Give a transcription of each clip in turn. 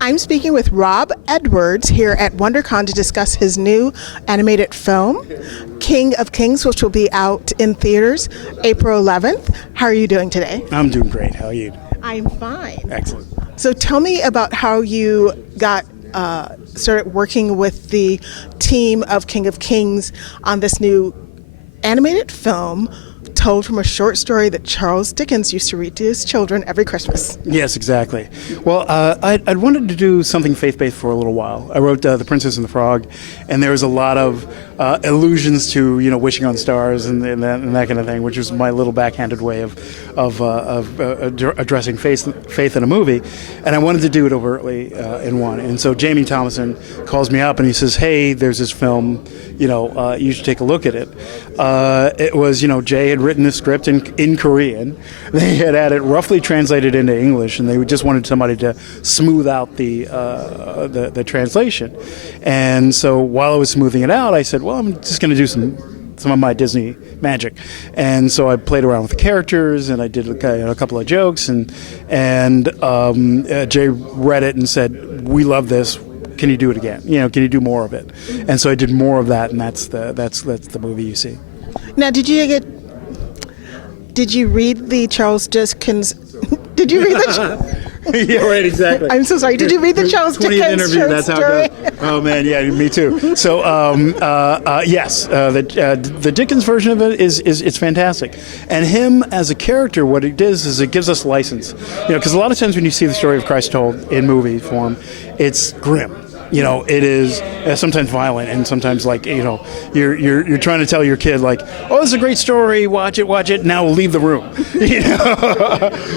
I'm speaking with Rob Edwards here at Wondercon to discuss his new animated film, King of Kings, which will be out in theaters April 11th. How are you doing today? I'm doing great. How are you? I'm fine. Excellent. So tell me about how you got started working with the team of King of Kings on this new animated film told from a short story that Charles Dickens used to read to his children every Christmas. Yes, exactly. Well, I'd wanted to do something faith-based for a little while. I wrote The Princess and the Frog, and there was a lot of allusions to, wishing on stars and that kind of thing, which was my little backhanded way of addressing faith in a movie. And I wanted to do it overtly in one. And so Jamie Thomason calls me up and he says, "Hey, there's this film, you should take a look at it." It was, Jay had written the script in Korean. They had had it roughly translated into English, and they just wanted somebody to smooth out the translation. And so while I was smoothing it out, I said, "Well, I'm just going to do some of my Disney magic." And so I played around with the characters, and I did a couple of jokes, and Jay read it and said, "We love this. Can you do it again? Can you do more of it?" And so I did more of that, and that's the movie you see. Now, did you read the Charles Dickens? Did you read the? Yeah, right, exactly. I'm so sorry. Did you read the Charles Dickens 20th interview, short that's story? how it goes. Oh, man, yeah, me too. So, yes, the Dickens version of it it's fantastic. And him as a character, what it does is it gives us license. Because a lot of times when you see the story of Christ told in movie form, it's grim. It is sometimes violent, and sometimes you're trying to tell your kid "Oh, this is a great story. Watch it. Now we'll leave the room."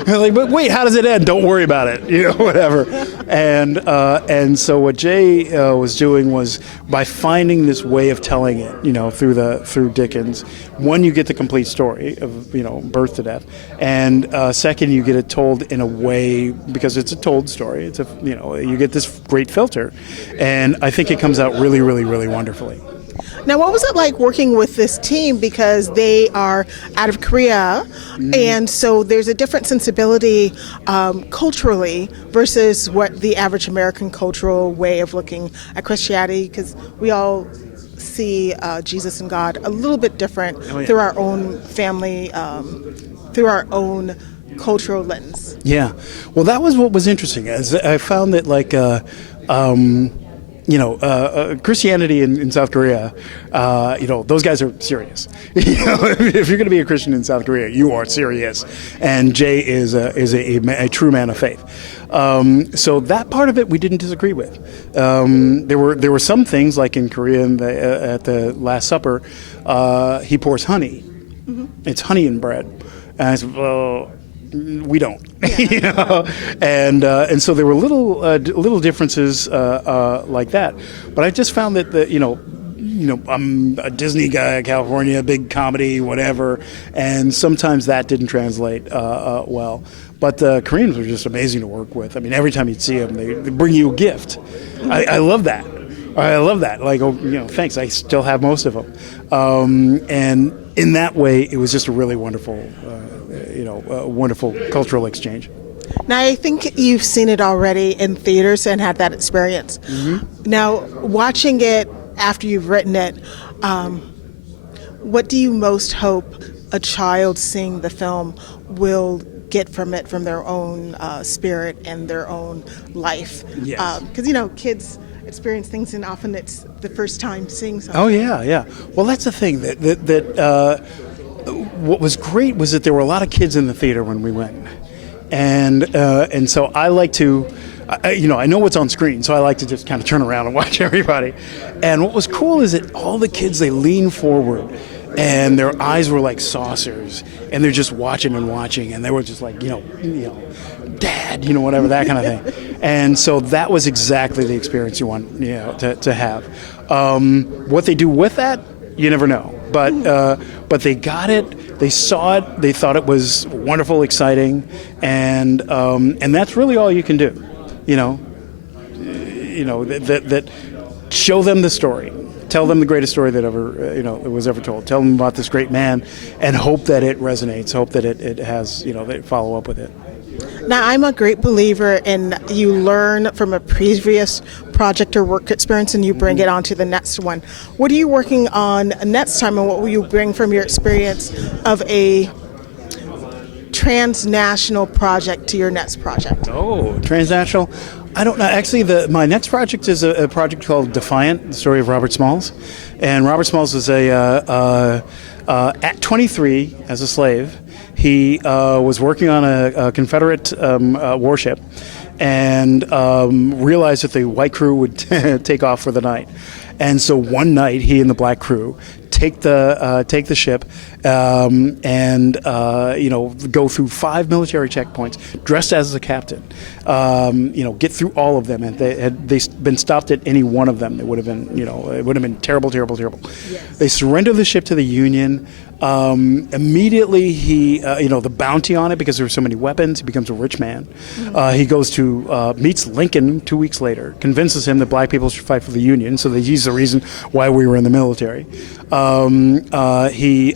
But wait, how does it end? Don't worry about it. Whatever. And so what Jay was doing was by finding this way of telling it, through Dickens. One, you get the complete story of birth to death, and second, you get it told in a way because it's a told story. It's you get this great filter. And I think it comes out really, really, really wonderfully. Now, what was it like working with this team? Because they are out of Korea, and so there's a different sensibility culturally versus what the average American cultural way of looking at Christianity, because we all see Jesus and God a little bit different through our own family, through our own cultural lens. Yeah. Well, that was what was interesting. As I found that Christianity in South Korea, those guys are serious. If you're going to be a Christian in South Korea, you are serious. And Jay is a true man of faith. So that part of it we didn't disagree with. There were some things like in Korea at the Last Supper, he pours honey. Mm-hmm. It's honey in bread, and I said, "Well, we don't," and so there were little differences like that. But I just found that I'm a Disney guy, California, big comedy, whatever, and sometimes that didn't translate well. But the Koreans were just amazing to work with. I mean, every time you'd see them, they bring you a gift. I love that. I love that. Thanks. I still have most of them, and in that way, it was just a really wonderful. Wonderful cultural exchange. Now, I think you've seen it already in theaters and had that experience. Mm-hmm. Now, watching it after you've written it, what do you most hope a child seeing the film will get from it, from their own spirit and their own life? Yes. Because, kids experience things and often it's the first time seeing something. Oh, yeah. Well, that's the thing that what was great was that there were a lot of kids in the theater when we went, and so I like to, I know what's on screen, so I like to just kind of turn around and watch everybody. And what was cool is that all the kids, they leaned forward, and their eyes were like saucers, and they're just watching and watching, and they were just like, Dad, whatever, that kind of thing. And so that was exactly the experience you want, to have. What they do with that, you never know. But they got it. They saw it. They thought it was wonderful, exciting, and that's really all you can do. That show them the story, tell them the greatest story that ever it was ever told. Tell them about this great man, and hope that it resonates. Hope that it has they follow up with it. Now, I'm a great believer in you learn from a previous project or work experience and you bring it on to the next one. What are you working on next time, and what will you bring from your experience of a transnational project to your next project? Oh, transnational. I don't know. Actually, my next project is a project called Defiant, the story of Robert Smalls. And Robert Smalls was at 23, as a slave, he was working on a Confederate warship and realized that the white crew would take off for the night. And so one night, he and the black crew take the ship and go through 5 military checkpoints, dressed as a captain. Get through all of them. And had they been stopped at any one of them, it would have been terrible, terrible, terrible. Yes. They surrender the ship to the Union. Immediately, he the bounty on it, because there were so many weapons, he becomes a rich man. He goes to meets Lincoln 2 weeks later, convinces him that black people should fight for the Union, so that he's the reason why we were in the military. He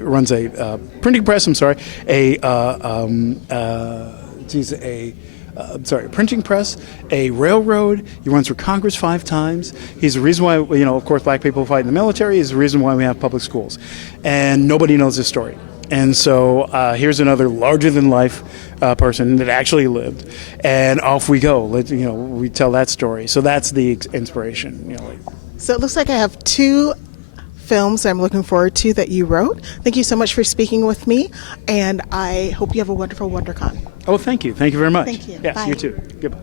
runs a printing press. A printing press, a railroad. He runs for Congress 5 times. He's the reason why, of course, black people fight in the military. He's the reason why we have public schools. And nobody knows his story. And so here's another larger-than-life person that actually lived. And off we go. We tell that story. So that's the inspiration. So it looks like I have 2 films I'm looking forward to that you wrote. Thank you so much for speaking with me, and I hope you have a wonderful Wondercon. Oh, thank you. Thank you very much. Thank you. Yes, Bye. you too. Goodbye.